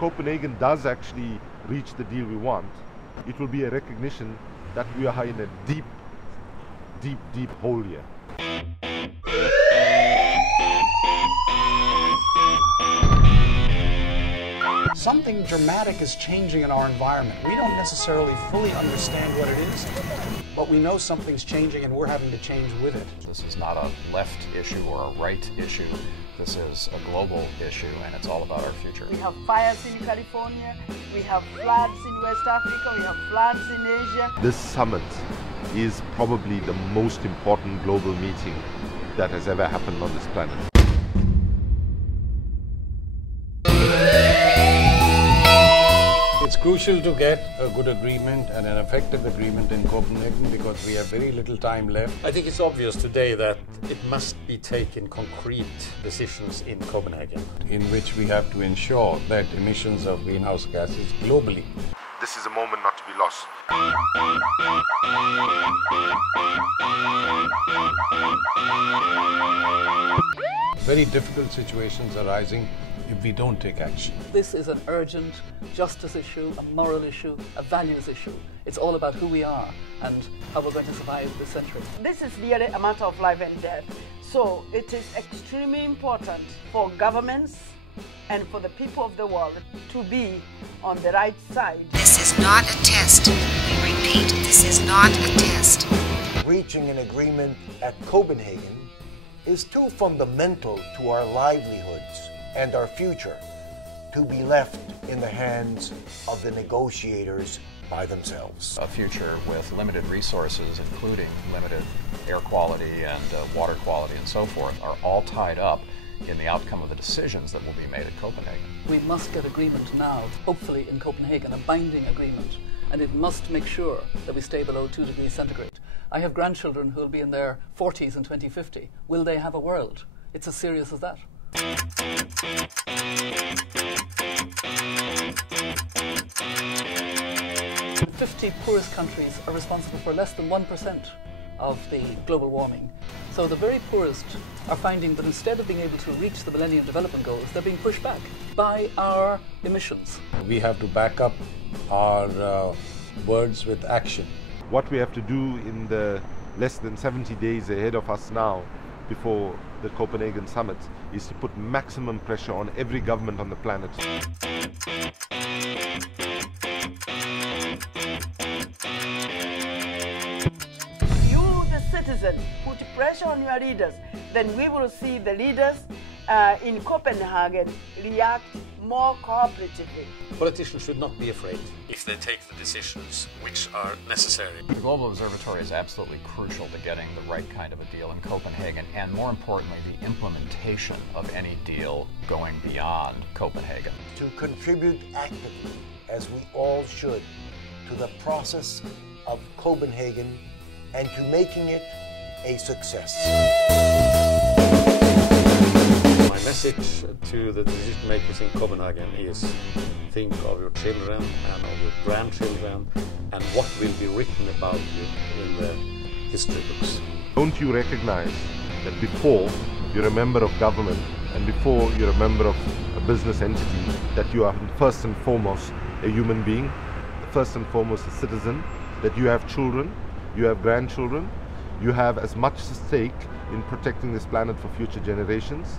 Copenhagen does actually reach the deal we want, it will be a recognition that we are in a deep, deep, deep hole here. Something dramatic is changing in our environment. We don't necessarily fully understand what it is, but we know something's changing and we're having to change with it. This is not a left issue or a right issue. This is a global issue, and it's all about our future. We have fires in California, we have floods in West Africa, we have floods in Asia. This summit is probably the most important global meeting that has ever happened on this planet. It's crucial to get a good agreement and an effective agreement in Copenhagen because we have very little time left. I think it's obvious today that it must be taken concrete decisions in Copenhagen, in which we have to ensure that emissions of greenhouse gases globally. This is a moment not to be lost. Very difficult situations arising if we don't take action. This is an urgent justice issue, a moral issue, a values issue. It's all about who we are and how we're going to survive this century. This is really a matter of life and death. So it is extremely important for governments and for the people of the world to be on the right side. This is not a test. We repeat, this is not a test. Reaching an agreement at Copenhagen is too fundamental to our livelihoods and our future to be left in the hands of the negotiators by themselves. A future with limited resources, including limited air quality and water quality and so forth, are all tied up in the outcome of the decisions that will be made at Copenhagen. We must get agreement now, hopefully in Copenhagen, a binding agreement, and it must make sure that we stay below 2 degrees centigrade. I have grandchildren who will be in their 40s in 2050. Will they have a world? It's as serious as that. The 50 poorest countries are responsible for less than 1% of the global warming. So the very poorest are finding that instead of being able to reach the Millennium Development Goals, they're being pushed back by our emissions. We have to back up our words with action. What we have to do in the less than 70 days ahead of us now, before the Copenhagen summit, is to put maximum pressure on every government on the planet. You, the citizen, put pressure on your leaders, then we will see the leaders in Copenhagen react more cooperatively. Politicians should not be afraid if they take the decisions which are necessary. The Global Observatory is absolutely crucial to getting the right kind of a deal in Copenhagen, and more importantly, the implementation of any deal going beyond Copenhagen. To contribute actively, as we all should, to the process of Copenhagen and to making it a success. My message to the decision makers in Copenhagen is think of your children and of your grandchildren and what will be written about you in the history books. Don't you recognize that before you're a member of government and before you're a member of a business entity, that you are first and foremost a human being, first and foremost a citizen, that you have children, you have grandchildren, you have as much stake in protecting this planet for future generations.